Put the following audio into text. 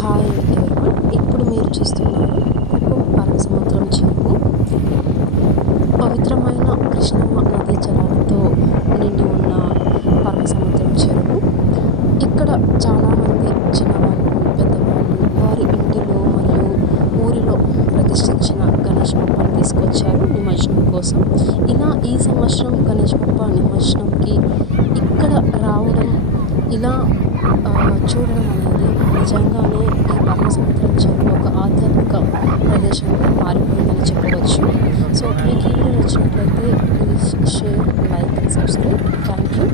Hi everyone. ఇప్పుడు మీరు చూస్తున్నారు సముద్రం చెరువు. పవిత్రమైన కృష్ణమ్మ నదీ జలాలతో నిండి ఉన్న సముద్రం చెరువు. ఇక్కడ చాలామంది చిన్నవాళ్ళు పెద్దవాళ్ళు వారి ఇంటిలో మరియు ఊరిలో ప్రతిష్ఠించిన గణేష్ బప్పని తీసుకొచ్చారు నిమజ్జనం కోసం. ఇలా ఈ సంవత్సరం గణేష్ బప్ప నిమజ్జనంకి ఇక్కడ రావడం, ఇలా చూడడం అనేది నిజంగానే ఈ సముద్రం చెరువు ఒక ఆధ్యాత్మిక ప్రదేశంగా మారిపోయిందని చెప్పవచ్చు. సో మీకు ఈ వీడియో నచ్చినట్లయితే please share, like and subscribe. Thank you.